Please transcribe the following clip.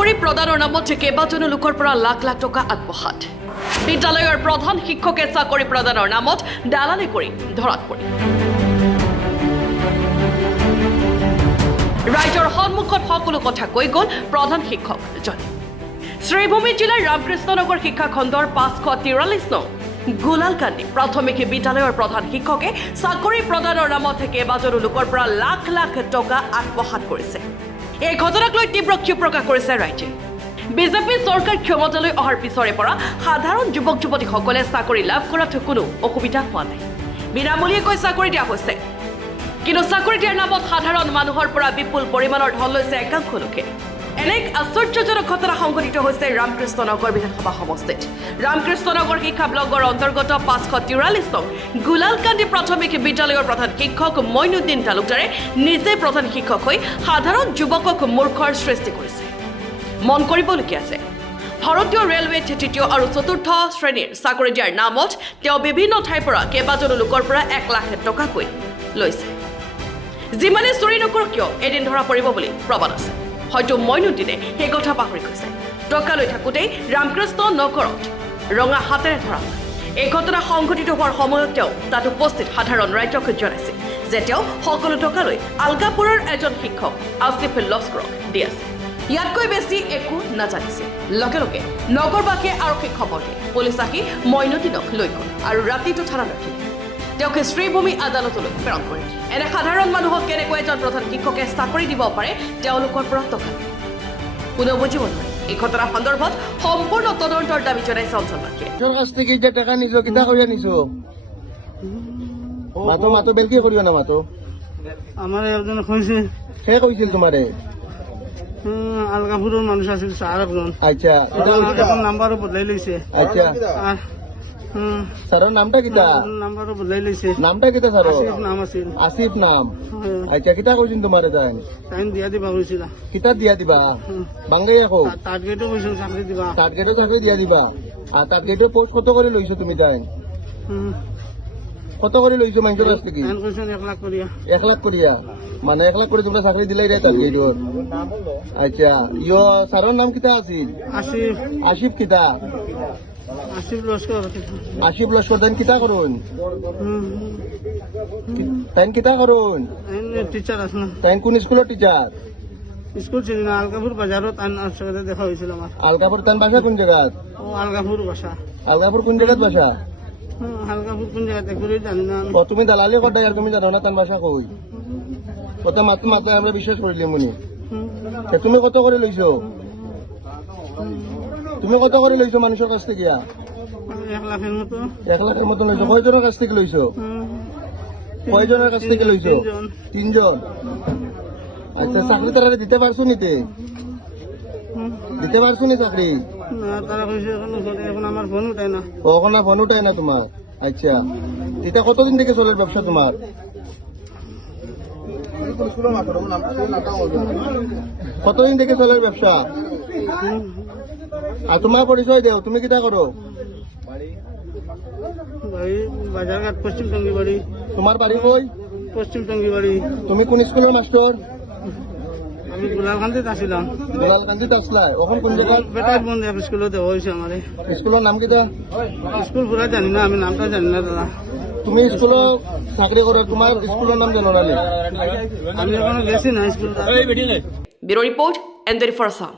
চাকৰি প্ৰদানৰ নামত কেইবাজনো লোকৰ পৰা লাখ লাখ টকা আত্মসাৎ বিদ্যালয়ৰ প্ৰধান শিক্ষকে চাকৰি প্ৰদানৰ নামত দালালি কৰি ধৰাত পৰিল ৰাইজৰ সন্মুখত সকলো কথা কৈ গ'ল প্ৰধান শিক্ষকজনে শ্ৰীভূমি জিলাৰ ৰামকৃষ্ণনগৰ শিক্ষা খণ্ডৰ 543 নং গোলালকান্দি প্ৰাথমিক বিদ্যালয়ৰ প্ৰধান শিক্ষকে চাকৰি প্ৰদানৰ নামত কেইবাজনো লোকৰ পৰা লাখ লাখ টকা আত্মসাৎ কৰিছে এই ঘটনাক লৈ তীব্ৰ ক্ষোভ প্ৰকাশ কৰিছে ৰাইজে বিজেপি চৰকাৰ ক্ষমতালৈ অহাৰ পিছৰে পৰা সাধাৰণ যুৱক যুৱতীসকলে চাকৰি লাভ কৰাত কোনো অসুবিধা হোৱা নাই বিনামূলীয়াকৈ চাকৰি দিয়া হৈছে কিন্তু চাকৰি দিয়াৰ নামত সাধাৰণ মানুহৰ পৰা বিপুল পৰিমাণৰ ধন লৈছে একাংশ লোকে এনে আশ্চৰ্যজনক ঘটনা সংঘটিত হৈছে ৰামকৃষ্ণনগৰ বিধানসভা সমষ্টিত ৰামকৃষ্ণনগৰ শিক্ষা ব্লকৰ অন্তৰ্গত 543 নং গোলালকান্দি প্ৰাথমিক বিদ্যালয়ৰ প্ৰধান শিক্ষক মইনুদ্দিন তালুকদাৰে নিজে প্ৰধান শিক্ষক হৈ সাধাৰণ যুৱকক মূৰ্খৰ সৃষ্টি কৰিছে মন কৰিবলগীয়া আছে ভাৰতীয় ৰেলৱেত তৃতীয় আৰু চতুৰ্থ শ্ৰেণীৰ চাকৰি দিয়াৰ নামত তেওঁ বিভিন্ন ঠাইৰ পৰা কেইবাজনো লোকৰ পৰা 1 লাখ টকাকৈ লৈছে যিমানে চুৰি নকৰক কিয় এদিন ধৰা পৰিব বুলি প্ৰবাদ আছে হয়তো মইনুদ্দিনে সেই কথা পাহৰি গৈছে টকা লৈ থাকোঁতেই ৰামকৃষ্ণ নগৰত ৰঙা হাতেৰে ধৰা এই ঘটনা সংঘটিত হোৱাৰ সময়ত তেওঁ তাত উপস্থিত সাধাৰণ ৰাইজক জনাইছিল যে তেওঁ সকলো টকা লৈ আলগাপুৰৰ এজন শিক্ষক আসিফ লস্কৰক দি আছে ইয়াতকৈ বেছি একো নাজানিছিল লগে লগে নগৰবাসীয়ে আৰক্ষী খবৰ দিয়ে পুলিচ আহি মইনুদ্দিনক লৈ গ'ল আৰু ৰাতিটো থানাত ৰাখিলে তেওঁক শ্ৰীভূমি আদালতলৈ প্ৰেৰণ কৰিলে এনে সাধাৰণ মানুহক কেনেকৈ এজন প্ৰধান শিক্ষকে চাকৰি দিব পাৰে তেওঁলোকৰ পৰা টকা কোনেও বুজিব নোৱাৰে এই ঘটনাৰ সন্দৰ্ভত সম্পূৰ্ণ তদন্তৰ দাবী জনাইছে অঞ্চলবাসীয়ে কাছ থেকে যে টাকা নিছো কিতা করিয়া নিছো মাতো মাতো বেলকি করিও না মাতো আমার একজন কইছে সে কইছিল তোমারে আলগাপুরের মানুষ আছিল স্যার একজন আচ্ছা এখন নাম্বারও বদলাই লইছে আচ্ছা আর স্যারের নামটা কিতা নাম্বারও বদলাই লইছে নামটা কিতা স্যার আসিফ নাম আছিল আসিফ নাম আচ্ছা কিতা কইছিন তোমারে তাই টাইম দিয়া দিবা কইছিল কিতা দিয়া দিবা বাঙ্গাইয়া কো টার্গেটও কইছিল চাকরি দিবা টার্গেটও চাকরি দিয়া দিবা আর টার্গেটে পোস্ট কত করে লইছো তুমি তাই কত করে লইছো মানুষের কাছ থেকে টাইম কইছেন 1 লাখ করিয়া 1 লাখ করিয়া মানে 1 লাখ করে তোমরা চাকরি দিলাই রে টার্গেটর আচ্ছা ইয়ো স্যারের নাম কিতা আছিল আসিফ আসিফ কিতা আসিফ লস্কর আসিফ লস্কর তাই কিতা করুন তাই কিতা করুন টিচার আছে না তাই কোন স্কুলের টিচার স্কুল ছিল না আলগাপুর বাজারত আনার সাথে দেখা হয়েছিল আমার আলগাপুর তাই বাসা কোন জায়গাত ও আলগাপুর বাসা আলগাপুর কোন জায়গাত বাসা আলগাপুর কোন জায়গাতে ঘুরে জানি না ও তুমি দালালি করতে আর তুমি জানো না তার বাসা কই কত মাত্র মাত্র আমরা বিশ্বাস করিলি মনি তুমি কত করে লইছো তুমি কত করে লইছো মানুষের কাছ থেকে 1 লাখের মতো 1 লাখের মতো লইছো কয়জনের কাছ থেকে লইছো কয়জনের কাছ থেকে লইছো 3 জন আচ্ছা চাকরি তারা দিতে পারছো নিতে দিতে পারছো নি চাকরি না তারা কইছে এখন আমার ফোন উঠায় না ওখানে ফোন উঠায় না তোমার আচ্ছা এটা কতদিন থেকে চলে ব্যবসা তোমার কতদিন থেকে চলে ব্যবসা আর তোমার পরিচয় দেও তুমি কিটা করো বাড়ি বাজারঘাট পশ্চিম টঙ্গি বাড়ি তোমার বাড়ি কই পশ্চিম টঙ্গি বাড়ি তুমি কোন স্কুলের মাস্টার আমি গোলালকান্দিত আসছিলাম গোলালকান্দিত আসলা ওখান কোন জায়গা বেটার বন্ধু স্কুলতে হয়েছে আমার স্কুলের নাম কিটা স্কুল পুরা জানি না আমি নামটা জানি না দাদা তুমি স্কুলে চাকরি করো তোমার স্কুলের নাম জানো না আমি এখনো গেছি না স্কুল ব্যুরো রিপোর্ট এন24 আসাম।